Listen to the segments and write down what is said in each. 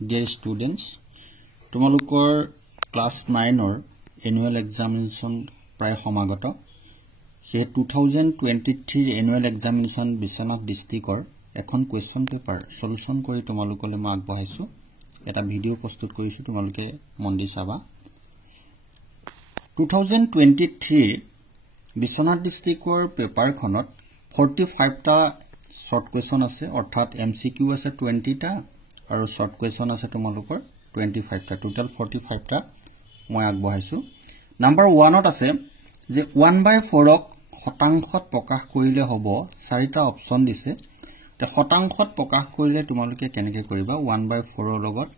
Dear students, তোমালোকৰ class 9 or annual examination প্ৰায় সমাগত হে 2023 annual examination বিশ্বনাথ ডিস্ট্ৰিক্টৰ এখন question paper solution কৰি তোমালোকলৈ মই আগবঢ়াইছো এটা ভিডিও প্ৰস্তুত কৰিছো তোমালোকে মন দি চাবা 2023 বিশ্বনাথ ডিস্ট্ৰিক্টৰ পেপাৰখনত 45 টা short question আছে অৰ্থাৎ MCQ আছে 20 টা আৰু short question আছে তোমালোকৰ 25 টা total 45 টা মই আগবঢ়াইছো নাম্বাৰ 1 ত আছে যে 1/4 ক শতাংশত প্ৰকাশ কৰিলে হ'ব চাৰিটা অপচন দিছে তে শতাংশত প্ৰকাশ কৰিলে তোমালোকে কেনেকৈ কৰিবা 1/4 ৰ লগত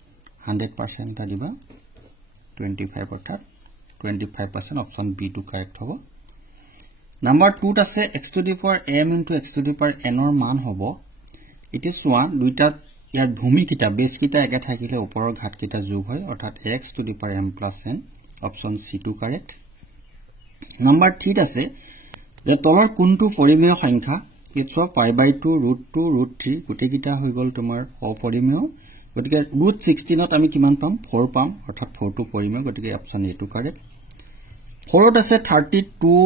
100% টা দিবা 25 অৰ্থাৎ 25% অপচন বি টু কাৰেক্ট হ'ব নাম্বাৰ 2 ত আছে x to the power m into x to the power n ৰ মান হ'ব ইট ইজ 1 দুইটা ইয়াৰ ভূমি কিটা বেস কিটা একে থাকিলে ওপৰৰ ঘাত কিটা যোগ হয় অৰ্থাৎ x to the power m plus n option C to correct number 3 ত আছে যে তলৰ কোনটো পৰিমেয় সংখ্যা ইটস π/2 √2 √3 গোটেই কিটা হৈ গল তোমাৰ অপৰিমেয় গতিকে √16 ত আমি কিমান পাম 4 পাম অৰ্থাৎ 4 টো পৰিমেয় গতিকে অপচন এ টু কাৰেক্ট 4 ত আছে 32 2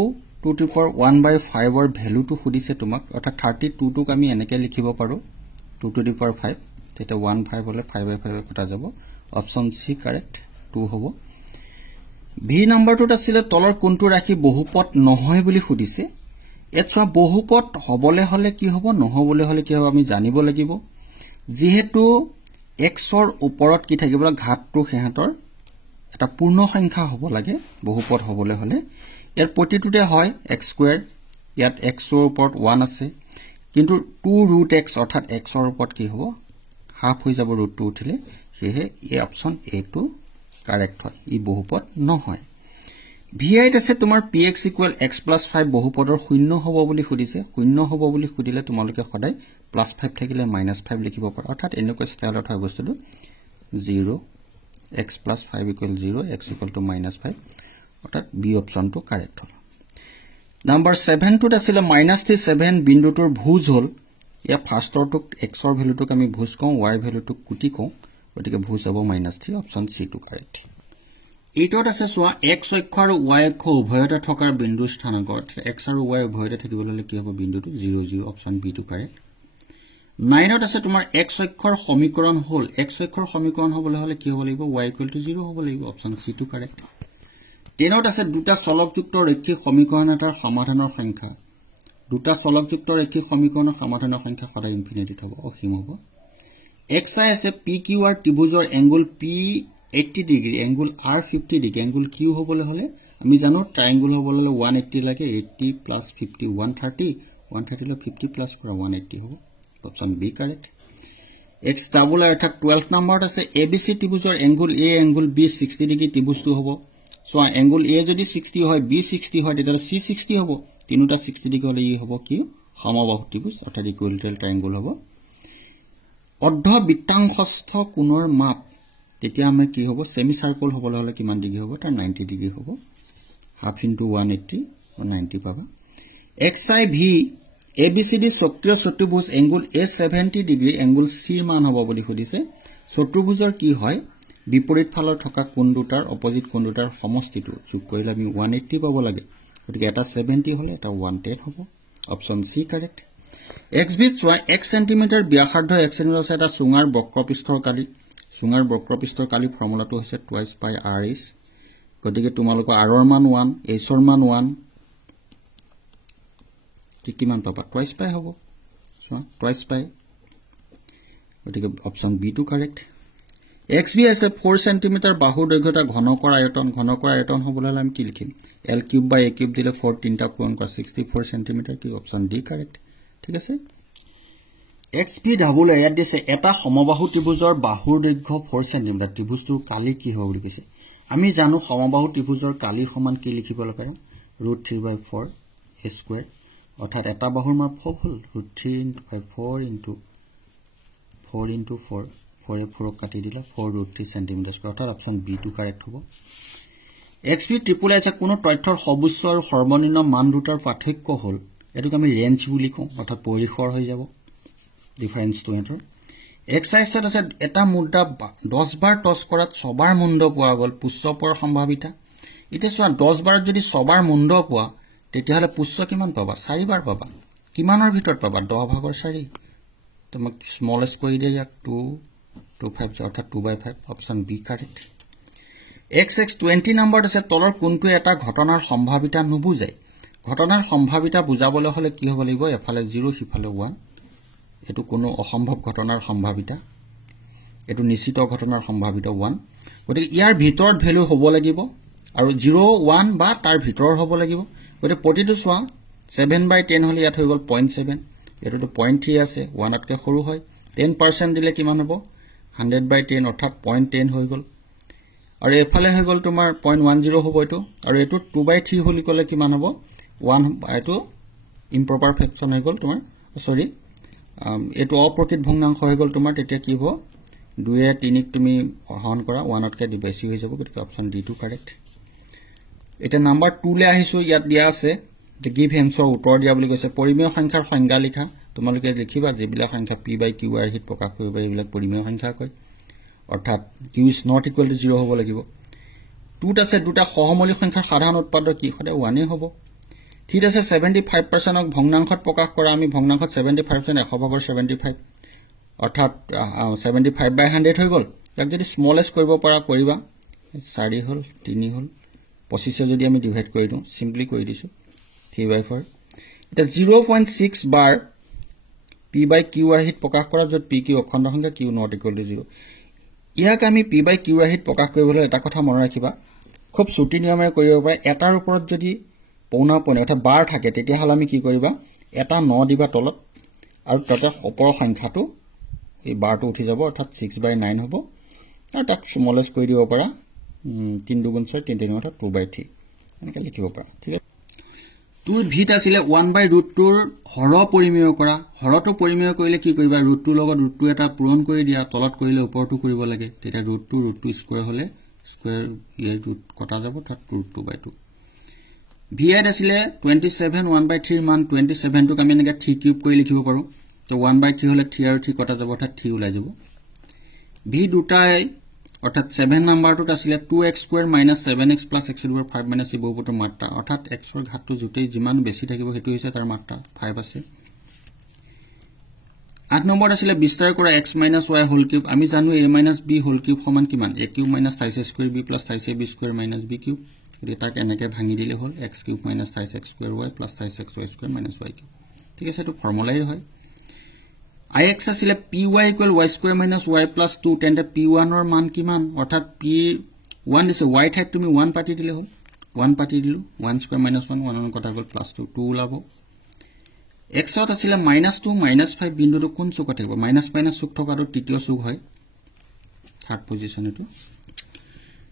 to the power 1/5 ৰ ভ্যালুটো খুদিছে তোমাক অৰ্থাৎ 32 টোক আমি এনেকৈ লিখিব পাৰো 2 to the power 5 তেতে 1/5 হলে 5/5 কটা যাব অপচন সি কাৰেক্ট 2 হ'ব ভি নম্বৰটোত আছিল তলৰ কোনটো ৰাখি বহুপদ নহয় বুলি খুদিছে এতছা বহুপদ হবলে হলে কি হ'ব নহবলে হলে কি হ'ব আমি জানিব লাগিব যেহেতু x ৰ ওপৰত কি থাকিব ঘাতটো হেহাতৰ এটা পূৰ্ণ সংখ্যা হ'ব লাগে বহুপদ হবলে হলে ইয়াৰ প্ৰতিটোতে হয় x² ইয়াত x ৰ ওপৰত 1 আছে কিন্তু 2 √x অৰ্থাৎ x ৰ ওপৰত কি হ'ব হাফ হৈ যাব √2 উঠিলে সেহে এই অপচন এ টু কাৰেক্ট হয় ই বহুপদ নহয় vi ত আছে তোমাৰ px = x + 5 বহুপদৰ শূন্য হ'ব বুলি খুদিছে শূন্য হ'ব বুলি খুদিলে তোমালোকে সদায় +5 থাকিলে -5 লিখিব পাৰা অৰ্থাৎ এনেকৈ ষ্টাইলত হয় বস্তুটো 0 x + 5 = 0 x = -5 অৰ্থাৎ বি অপচনটো কাৰেক্ট হ'ল নাম্বাৰ 7 টোত আছিল -7 বিন্দুটোৰ ভুজ হ'ল ইয়া ফাৰ্ষ্টৰটোক x ৰ ভ্যালুটোক আমি ভুজ কওঁ y ভ্যালুটোক কুটি কওঁ গতিকে ভুজ হ'ব -3 অপচন সি টু কাৰেক্ট এইটোত আছে সোৱা x অক্ষ আৰু y অক্ষ উভয়তে থকাৰ বিন্দু স্থানাংকত x আৰু y উভয়তে থাকিবলৈ কি হ'ব বিন্দুটো 0 0 অপচন বি টু কাৰেক্ট 9 ত আছে তোমাৰ x অক্ষৰ সমীকৰণ হ'ল x অক্ষৰ সমীকৰণ হ'বলৈ হলে কি হ'ব লাগিব y = 0 হ'ব লাগিব অপচন সি টু কাৰেক্ট 10 ত আছে দুটা চলকযুক্ত ৰৈখিক সমীকৰণ এটাৰ সমাধানৰ সংখ্যা দুটা চলকযুক্ত ৰৈখিক সমীকৰণৰ সমাধানৰ সংখ্যা সদায় ইনফিনিটি হ'ব অসীম হ'ব xi আছে pqr ত্ৰিভুজৰ angle p 80 degree angle r 50 degree angle q হ'বলৈ হলে আমি জানো ট্ৰায়াঙ্গল হ'বলৈ হলে 180 লাগে 80 + 50 130 130 ল 50 প্লাস কৰা 180 হ'ব option B correct x double অৰ্থাৎ 12 নম্বৰত আছে abc ত্ৰিভুজৰ angle a angle b 60 degree ত্ৰিভুজটো হ'ব সো এংগল a যদি 60 হয় b 60 হয় তেতিয়া c 60 হ'ব তিনিটা 60 ডিগ্ৰী হলে ই হ'ব কি সমবাহু ত্ৰিভুজ অৰ্থাৎ ইকুইলেটাৰেল ট্ৰায়াঙ্গল হ'ব অৰ্ধ বৃত্তাংশস্থ কোণৰ মাপ তেতিয়া আমি কি হ'ব সেমি সাৰ্কেল হ'বলৈ হলে কিমান ডিগ্ৰী হ'ব তাৰ 90 ডিগ্ৰী হ'ব হাফ ইনটু 180 90 পাবা xiv abcd চক্ৰীয় চতুৰ্ভুজ angle a 70 degree angle c মান হ'ব বুলি খুদিছে চতুৰ্ভুজৰ কি হয় বিপৰীত ফালৰ থকা কোণ দুটাৰ অপোজিট কোণ দুটাৰ সমষ্টিটো যোগ কৰিলে আমি 180 পাব লাগে গতিকে এটা 70 হলে এটা 110 হ'ব অপচন সি কাৰেক্ট xb চোৱা 1 সেন্টিমিটাৰ ব্যাসাৰ্ধ 1 সেন্টিমিটাৰ আছে এটা সুঙাৰ বক্ৰপৃষ্ঠৰ কালি ফৰ্মুলাটো হৈছে টুৱাইস পাই rh গতিকে তোমালোকৰ r ৰ মান 1 h ৰ মান 1 কি কিমান পাবা টুৱাইস পাই হ'ব চোৱা টুৱাইস পাই গতিকে option B to correct xb আছে 4 সেন্টিমিটাৰ বাহুৰ দৈৰ্ঘ্যতা ঘনকৰ আয়তন হ'বলৈ হলে আমি কি লিখিম l³ / a³ দিলে 4 তিনটা পূৰণ কৰা 64 সেন্টিমিটাৰ কি অপচন ডি কাৰেক্ট ঠিক আছে xb ডাবল ইয়াত দিছে এটা সমবাহু ত্ৰিভুজৰ বাহুৰ দৈৰ্ঘ্য 4 সেন্টিমিটাৰ ত্ৰিভুজটোৰ কালি কি হ'ব বুলি কৈছে আমি জানো সমবাহু ত্ৰিভুজৰ কালি সমান কি লিখিব পাৰো √3/4 a² অৰ্থাৎ এটা বাহুৰ মাপ হ'ল √3 * 4 * 4 4 4 কাটি দিলে 4√3 সেন্টিমিটাৰ অৰ্থাৎ অপচন বি টু কাৰেক্ট হ'ব xb ট্ৰিপল আছে কোনো তথ্যৰ সৰ্বোচ্চ আৰু সৰ্বনিম্ন মান দুটাৰ পাৰ্থক্য হ'ল এটোক আমি ৰেঞ্জ বুলি কওঁ অৰ্থাৎ পৰিসৰ হৈ যাব ডিফাৰেন্স টু এন্টাৰ এক্স এক্সত আছে এটা মুদ্ৰা 10 বাৰ টছ কৰাত ছবাৰ মুণ্ড পোৱা গ'ল পুষ্য পোৱাৰ সম্ভাৱিতা এতিয়া চোৱা 10 বাৰত যদি ছবাৰ মুণ্ড পোৱা তেতিয়াহলে পুষ্য কিমান পাবা 4 বাৰ পাবা কিমানৰ ভিতৰত পাবা 10 ভাগৰ 4 তোমাক স্মলেষ্ট কৰি দিয়া ইয়াক 2.5 অৰ্থাৎ 2/5 option B correct XX20 number আছে তলৰ কোনটো এটা ঘটনাৰ সম্ভাৱিতা নুবুজায় ঘটনাৰ সম্ভাৱিতা বুজাবলৈ হলে কি হ'ব লাগিব এফালে 0 সিফালে 1 এটো কোনো অসম্ভৱ ঘটনাৰ সম্ভাৱিতা এটো নিশ্চিত ঘটনাৰ সম্ভাৱিতা 1 গতিকে ইয়াৰ ভিতৰত ভ্যালু হ'ব লাগিব আৰু 0 1 বা তাৰ ভিতৰ হ'ব লাগিব গতিকে প্ৰতিটো চোৱা 7/10 হলে ইয়াত হৈ গল 0.7 এটোটো 0.3 আছে 1 তকৈ সৰু হয় 10% দিলে কিমান হ'ব 100/10 অৰ্থাৎ 0.10 হৈ গল আৰু এফালে হৈ গল তোমাৰ 0.10 হ'ব এটো আৰু এটো 2/3 হলি কলে কিমান হ'ব 1 এটো ইম্প্ৰপাৰ ফ্ৰেকচন হৈ গল তোমাৰ সৰি এটো অপ্ৰকৃত ভগ্নাংশ হৈ গল তোমাৰ তেতিয়া কি হ'ব 2 এ 3 ক তুমি হৰণ কৰা 1 তকৈ বেছি হৈ যাব গতিকে অপচন ডি টু কাৰেক্ট এটা নাম্বাৰ 2 লে আহিছো ইয়াত দিয়া আছে যে গিভ হেমছৰ উত্তৰ দিয়া বুলি কৈছে পৰিমেয় সংখ্যাৰ সংজ্ঞা লিখা তোমালোকে লিখিবা যেবিলাক সংখ্যা p/q হিত প্ৰকাশ কৰিব এইবিলাক পৰিমেয় সংখ্যা কয় অৰ্থাৎ q is not equal to 0 হ'ব লাগিব 2 আছে দুটা সহমৌলিক সংখ্যাৰ সাধাৰণ উৎপাদক কি সদায় 1 হ'ব ঠিক আছে 75% ক ভগ্নাংশত প্ৰকাশ কৰা আমি ভগ্নাংশত 75% 100 ভাগৰ 75 অৰ্থাৎ 75/100 হৈ গল ইয়াক যদি স্মলেষ্ট কৰিব পৰা কৰিবা 4 হল 3 হল 25 যদি আমি ডিভাইড কৰি দিও সিম্পলি কৰি দিছো 3/4 এটা 0.6 বাৰ p/q হিত প্ৰকাশ কৰা যত p কি অখণ্ড সংখ্যা q not equal to 0 ইয়াক আমি p/q হিত প্ৰকাশ কৰিবলৈ এটা কথা মনত ৰাখিবা খুব ছুটি নিয়মেৰে কৰিব পাৰে এটাৰ ওপৰত যদি পৌনাপনে অৰ্থাৎ বাৰ থাকে তেতিয়া হলে আমি কি কৰিবা এটা 9 দিবা তলত আৰু তাতে ওপৰৰ সংখ্যাটো এই বাৰটো উঠি যাব অৰ্থাৎ 6/9 হ'ব আৰু তাক স্মলেষ্ট কৰি দিব পাৰা 3 2 6 3 3 অৰ্থাৎ 2/3 এনেকৈ লিখিব পাৰা ঠিক আছে 2 ভিত আছিল 1/√2 ৰ হৰ পৰিমেয় কৰা হৰটো পৰিমেয় কৰিলে কি কৰিবা √2 লগত √2 এটা পূৰণ কৰি দিয়া তলত কৰিলে ওপৰটো কৰিব লাগে তেতিয়া √2 স্কয়াৰ হলে স্কয়াৰ ইয়াৰ ৰুট কটা যাব অৰ্থাৎ √2/2 ভিত আছিল 27 1/3 ৰ মান 27 টোক আমি এনেকৈ 3 কিউব কৰি লিখিব পাৰো তো 1/3 হলে 3 আৰু 3 কটা যাব অৰ্থাৎ 3 ওলাই যাব ভি দুটাই অৰ্থাৎ 7 নম্বৰটোত আছিল 2x² - 7x + x⁵ - c বহুপদৰ মাত্ৰা অৰ্থাৎ x ৰ ঘাতটো জুটেই যিমান বেছি থাকিব হেতু হৈছে তাৰ মাত্ৰা 5 আছে 8 নম্বৰত আছিল বিস্তাৰ কৰা x - y হোল কিউব আমি জানো a - b হোল কিউব সমান কিমান a³ - 23c² b + 23ab² - b³ এটাক এনেকৈ ভাঙি দিলে হ'ল x³ - 23x² y + 23xy² - y³ ঠিক আছে এটো ফৰ্মুলাই হয় ix আছিল py = y² - y + 2 তেন্তে p1 ৰ মান কিমান অৰ্থাৎ p1 দিছে y ঠাইত তুমি 1 পাতি দিলে হ'ল 1 পাতি দিলু 1² - 1 1 কটা গল +2 2 ওলাব x ত আছিল -2 -5 বিন্দুটো কোন চুকত থাকিব মাইনাস চুক থকাটো তৃতীয় চুক হয় থাৰ্ড পজিশন এটো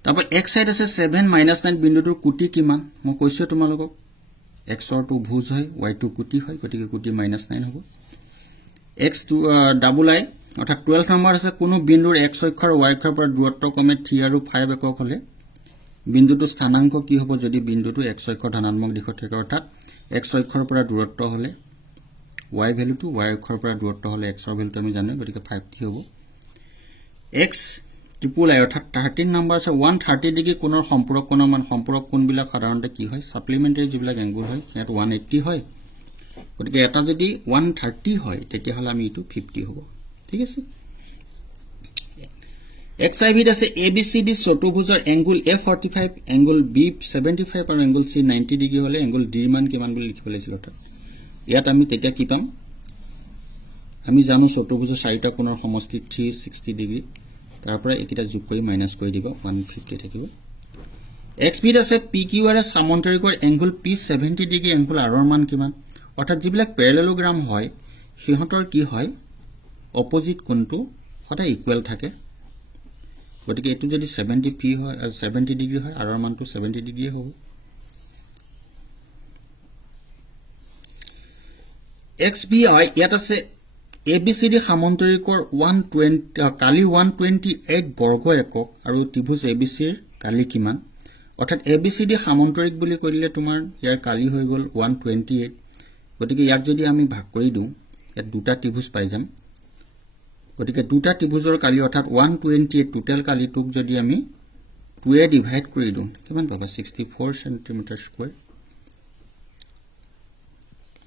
তাৰপৰ x সাইড আছে 7 -9 বিন্দুটোৰ কুটি কিমান মই কৈছো তোমালোকক x ৰ টু ভুজ হয় y টু কুটি হয় গতিকে কুটি -9 হ'ব x ডাবল i অৰ্থাৎ 12 নম্বৰ আছে কোনো বিন্দুৰ x অক্ষ আৰু y অক্ষৰ পৰা দূৰত্ব কমে 3 আৰু 5 একক হলে বিন্দুটো স্থানাংক কি হ'ব যদি বিন্দুটো x অক্ষ ধনাত্মক দিশত থাকে অৰ্থাৎ x অক্ষৰ পৰা দূৰত্ব হলে y ভ্যালুটো y অক্ষৰ পৰা দূৰত্ব হলে x ৰ ভ্যালুটো আমি জানো গতিকে 5 কি হ'ব x ট্ৰিপল আই অৰ্থাৎ 13 নম্বৰ আছে 130 ডিগ্ৰী কোণৰ সম্পূৰক কোণৰ মান সম্পূৰক কোণবিলাক সাধাৰণতে কি হয় সাপ্লিমেন্টাৰী যিবিলাক এংগল হয় ইয়াত 180 হয় গতিকে এটা যদি 130 হয় তেতিয়া হলে আমি ইটো 50 হ'ব ঠিক আছে xi ভিত আছে abcd চতুৰ্ভুজৰ angle a45 angle b75 আৰু এংগল c 90 ডিগ্ৰী হলে এংগল d মান কিমান বুলি লিখিব লাগিছিল অৰ্থাৎ ইয়াত আমি তেতিয়া কি পাম আমি জানো চতুৰ্ভুজৰ চাৰিটা কোণৰ সমষ্টি 360 ডিগ্ৰী তাৰ পৰা একিটা যোগ কৰি মাইনাস কৰি দিব 150 থাকিব x ভিত আছে pq ৰ সমান্তৰিকৰ angle p70 degree angle r ৰ মান কিমান অৰ্থাৎ যিবিলাক প্যাৰালেলোগ্ৰাম হয় সিহঁতৰ কি হয় অপোজিট কোণটো সদায় ইকুৱেল থাকে গতিকে এটো যদি 70p হয় 70 ডিগ্ৰী হয় r ৰ মানটো 70 ডিগ্ৰী হ'ব xbi ইয়াত আছে ABCD সমান্তৰিকৰ 120 কালি 128 বৰ্গ একক আৰু ত্ৰিভুজ ABC ৰ কালি কিমান অৰ্থাৎ ABCD সমান্তৰিক বুলি কৰিলে তোমাৰ ইয়াৰ কালি হৈ গল 128 গতিকে ইয়াক যদি আমি ভাগ কৰি দিও ইয়াত দুটা ত্ৰিভুজ পাই যাম গতিকে দুটা ত্ৰিভুজৰ কালি অৰ্থাৎ 128 টোটাল কালিটোক যদি আমি 2 এ ডিভাইড কৰি দিওঁ কিমান পাবা 64 সেন্টিমিটাৰ স্কয়াৰ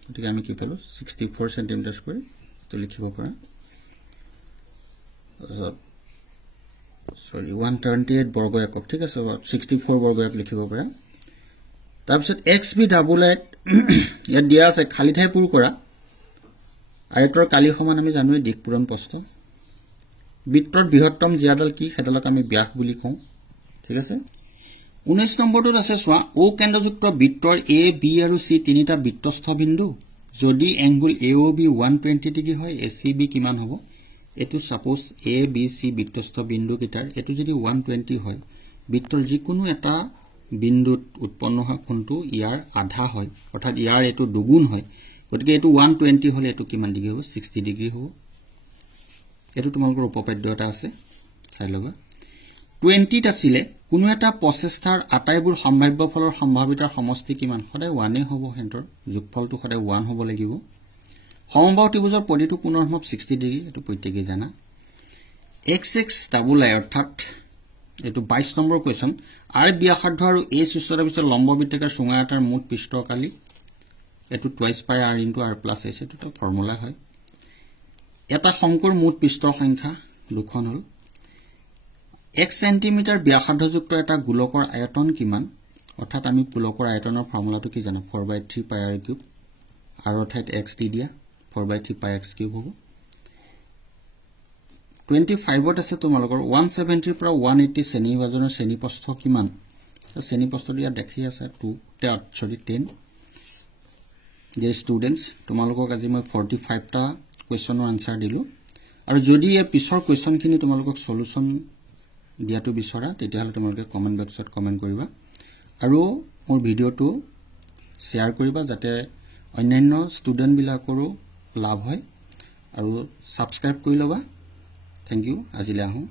গতিকে আমি কি পালো 64 সেন্টিমিটাৰ স্কয়াৰ তো লিখিব পাৰা সৰি 128 বৰ্গ একক ঠিক আছে 64 বৰ্গ একক লিখিব পাৰা তাৰপিছত xb ডাবল এট ইয়াত দিয়া আছে খালি ঠাই পূৰ কৰা আয়তৰ কালি সমান আমি জানোৱে দিক পূৰণ প্ৰস্থ বৃত্তৰ বৃহত্তম জিয়াডাল কি হেডালক আমি ব্যাস বুলি কওঁ ঠিক আছে 19 নম্বৰটোত আছে সোৱা ও কেন্দ্ৰযুক্ত বৃত্তৰ a b আৰু c তিনিটা বৃত্তস্থ বিন্দু যদি এংগুল AOB 120 ডিগ্ৰী হয় ACB কিমান হ'ব এটো সাপোজ A B C বৃত্তস্থ বিন্দু কিটাৰ এটো যদি 120 হয় বৃত্তৰ যিকোনো এটা বিন্দুত উৎপন্ন হোৱা কোণটো ইয়াৰ আধা হয় অৰ্থাৎ ইয়াৰ এটো দুগুণ হয় গতিকে এটো 120 হলে এটো কিমান ডিগ্ৰী হ'ব 60 ডিগ্ৰী হ'ব এটো তোমালোকৰ উপপাদ্যটা আছে চাই লবা 20 আছিল কোনো এটা প্ৰচেষ্টাৰ আটাইবোৰ সম্ভাৱ্য ফলৰ সম্ভাৱিতাৰ সমষ্টি কিমান সদায় 1 এ হ'ব হেন্তৰ যোগফলটো সদায় 1 হ'ব লাগিব সমবাহু ত্ৰিভুজৰ পৰিটো কোণৰ সম 60 ডিগ্ৰী এটো প্ৰত্যেকই জানা xx ডাবল আই অৰ্থাৎ এটো 22 নম্বৰ কোৱেশ্চন r ব্যাসাৰ্ধ আৰু a উচ্চতাৰ পিছত লম্ব বৃত্তাকাৰ সুঙা এটাৰ মুঠ পৃষ্ঠকালি এটো টুৱাইস পাই r * r + s এটো ফৰ্মুলা হয় এটা শংকুৰ মুঠ পৃষ্ঠৰ সংখ্যা দুখন হল 1 সেন্টিমিটাৰ ব্যাসাৰ্ধযুক্ত এটা গোলকৰ আয়তন কিমান অৰ্থাৎ আমি গোলকৰ আয়তনৰ ফৰ্মুলাটো কি জানো 4/3 পাই r কিউব r অৰ্থাৎ x দি দিয়া 4/3 পাই x কিউব হ'ব 25 ত আছে তোমালোকৰ 170 পৰা 180 শ্ৰেণী বাজনৰ শ্ৰেণী প্ৰস্থ কিমান শ্ৰেণী প্ৰস্থটো ইয়াত দেখি আছে 10 ডিয়াৰ ষ্টুডেন্টস তোমালোকক আজি মই 45 টা কোৱেশ্চনৰ আনসাৰ দিলো আৰু যদি এই পিছৰ কোৱেশ্চনখিনি তোমালোকক সলিউশন দিয়াটো বিচৰা তেতিয়াহলে তোমালোকে কমেন্ট বক্সত কমেন্ট কৰিবা আৰু মোৰ ভিডিওটো শেয়াৰ কৰিবা যাতে অন্যান্য ষ্টুডেন্ট বিলাকৰো লাভ হয় আৰু সাবস্ক্ৰাইব কৰি লবা থ্যাংক ইউ আজিলৈ আহো